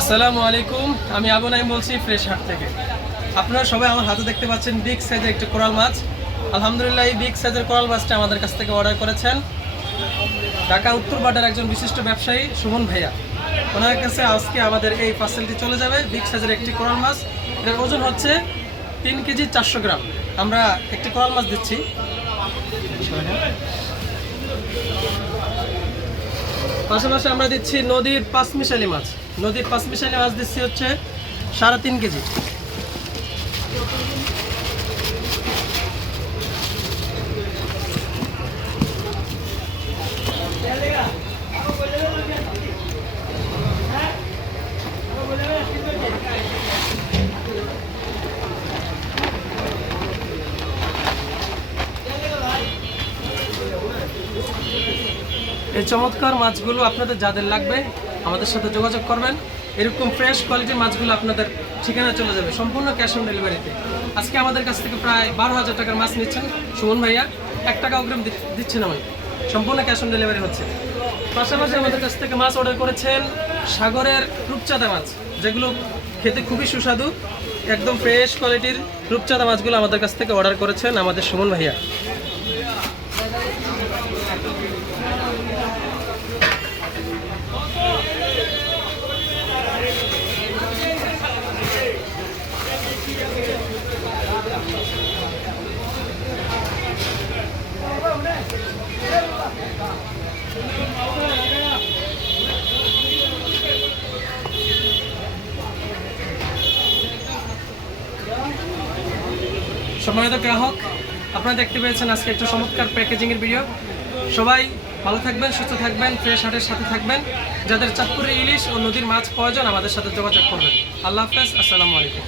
আসসালামু আলাইকুম, আমি আবু নাইম বলছি ফ্রেশ হাট থেকে। আপনারা সবাই আমার হাতে দেখতে পাচ্ছেন বিগ সাইজের একটি কোরাল মাছ। আলহামদুলিল্লাহ, এই বিগ সাইজের কোরাল মাছটা আমাদের কাছ থেকে অর্ডার করেছেন ঢাকা উত্তরপাড়ার একজন বিশিষ্ট ব্যবসায়ী সুমন ভাইয়া। ওনার কাছে আজকে আমাদের এই পার্সেলটি চলে যাবে। বিগ সাইজের একটি কোরাল মাছ, এর ওজন হচ্ছে 3 কেজি 400 গ্রাম। আমরা একটি কোরাল মাছ দিচ্ছি। পাশাপাশি আমরা দিচ্ছি নদীর পাঁচমিশালি মাছ। নদীর পাঁচমিশালি মাছ দিচ্ছি হচ্ছে 3.5 কেজি। এই চমৎকার মাছগুলো আপনাদের যাদের লাগবে আমাদের সাথে যোগাযোগ করবেন। এরকম ফ্রেশ কোয়ালিটির মাছগুলো আপনাদের ঠিকানা চলে যাবে সম্পূর্ণ ক্যাশ অন ডেলিভারিতে। আজকে আমাদের কাছ থেকে প্রায় 12,000 টাকার মাছ নিচ্ছেন সুমন ভাইয়া। 1 টাকা অগ্রিম দিচ্ছেন, আমি সম্পূর্ণ ক্যাশ অন ডেলিভারি হচ্ছে। পাশাপাশি আমাদের কাছ থেকে মাছ অর্ডার করেছেন সাগরের রূপচাঁদা মাছ, যেগুলো খেতে খুবই সুস্বাদু। একদম ফ্রেশ কোয়ালিটির রূপচাঁদা মাছগুলো আমাদের কাছ থেকে অর্ডার করেছেন আমাদের সুমন ভাইয়া। সম্মানিত গ্রাহক, আপনারা দেখতে পেয়েছেন আজকে একটা চমৎকার প্যাকেজিংয়ের ভিডিও। সবাই ভালো থাকবেন, সুস্থ থাকবেন, ফ্রেশ হাটের সাথে থাকবেন। যাদের চাঁদপুরের ইলিশ ও নদীর মাছ প্রয়োজন আমাদের সাথে যোগাযোগ করবেন। আল্লাহ হাফেজ, আসসালামু আলাইকুম।